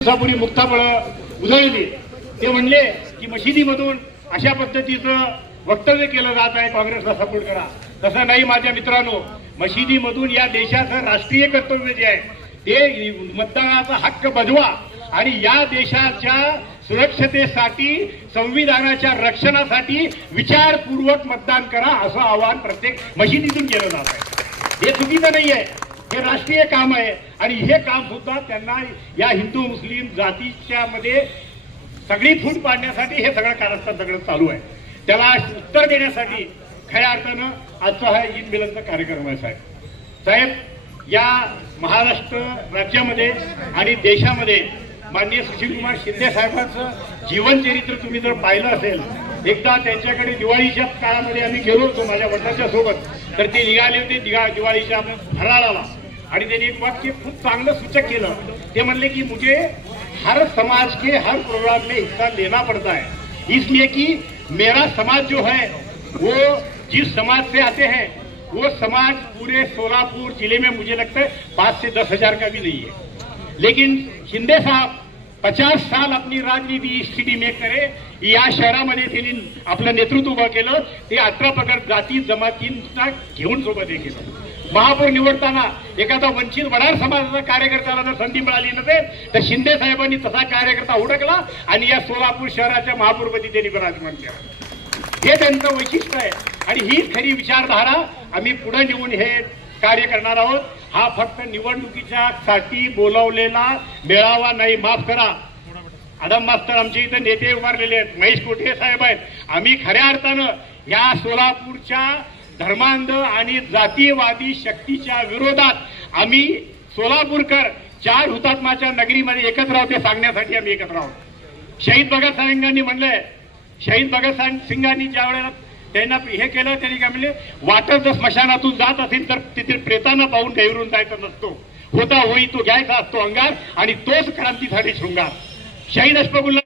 दिवसापूर्वी मुक्ताफळ उधळली ते म्हणले की मशिदीमधून अशा पद्धतीचं वक्तव्य केलं जात आहे काँग्रेसला सपोर्ट करा. तसं नाही माझ्या मित्रांनो मशिदीमधून या देशाचं राष्ट्रीय कर्तव्य जे आहे ते मतदानाचा हक्क बजवा आणि या देशाच्या सुरक्षतेसाठी संविधानाच्या रक्षणासाठी विचारपूर्वक मतदान करा असं आवाहन प्रत्येक मशिदीतून केलं जात आहे. हे चुकीचं नाही आहे हे राष्ट्रीय काम आहे. आणि हे काम सुद्धा त्यांना या हिंदू मुस्लिम जातीच्या मध्ये सगळी फूट पाडण्यासाठी हे सगळं कारस्थान सगळं चालू आहे. त्याला उत्तर देण्यासाठी खऱ्या अर्थानं आजचा हा ईद मिलनचा कार्यक्रम आहे साहेब. साहेब या महाराष्ट्र राज्यामध्ये आणि देशामध्ये माननीय सुशीलकुमार शिंदे साहेबांचं जीवनचरित्र तुम्ही जर पाहिलं असेल एकदा त्यांच्याकडे दिवाळीच्या काळामध्ये आम्ही गेलो होतो माझ्या वडिलांच्या सोबत तर ते निघाले होते दिवाळीच्या फराळाला आणि त्यांनी एक वाक्य खूप चांगलं सूचक केलं. ते म्हणले की मुझे हर समाज के हर प्रोग्राम में हिस्सा लेना पड़ता है. इसलिए कि मेरा समाज जो है वो जिस समाज से आते हैं वो समाज पूरे सोलापुर जिले में मुझे लगता है पाँच से दस हजार का भी नहीं है. लेकिन शिंदे साहब पचास साल आपली राजनीती इस सिटी में करे या शहरामध्ये त्यांनी आपलं नेतृत्व उभं केलं ते अठरा प्रकार जाती जमातींना घेऊन सोबत हे केलं. महापौर निवडताना एखादा वंचित वडार समाजाचा कार्यकर्त्याला जर संधी मिळाली नसेल तर शिंदे साहेबांनी तसा कार्यकर्ता हुडकला आणि या सोलापूर शहराच्या महापौरपदी त्यांनी विराजमान केला. हे त्यांचं वैशिष्ट्य आहे. आणि ही खरी विचारधारा आम्ही पुढे नेऊन हे कार्य करणार आहोत. हा फक्त निवडणुकीच्या साठी बोलावलेला मेळावा नाही माफ करा. आडम मास्तर आमचे इथं नेते उभारलेले आहेत. महेश कोठे साहेब आहेत? आम्ही खऱ्या अर्थानं या सोलापूरच्या धर्मांध आणि जातीयवादी शक्तीच्या विरोधात आम्ही सोलापूरकर चार हुतात्माच्या नगरीमध्ये एकत्र आहोत ते सांगण्यासाठी आम्ही एकत्र आहोत. शहीद भगतसिंगांनी म्हणलंय शहीद भगत सिंगांनी ज्या वेळेला त्यांना हे केलं त्यांनी काय म्हणले वाटत जर स्मशानातून जात असेल तर तिथे प्रेतांना पाहून गैरून जायचा नसतो. होता होई तो घ्यायचा असतो अंगार आणि तोच क्रांतीसाठी शृंगार. शहीद अशफाकुल्ला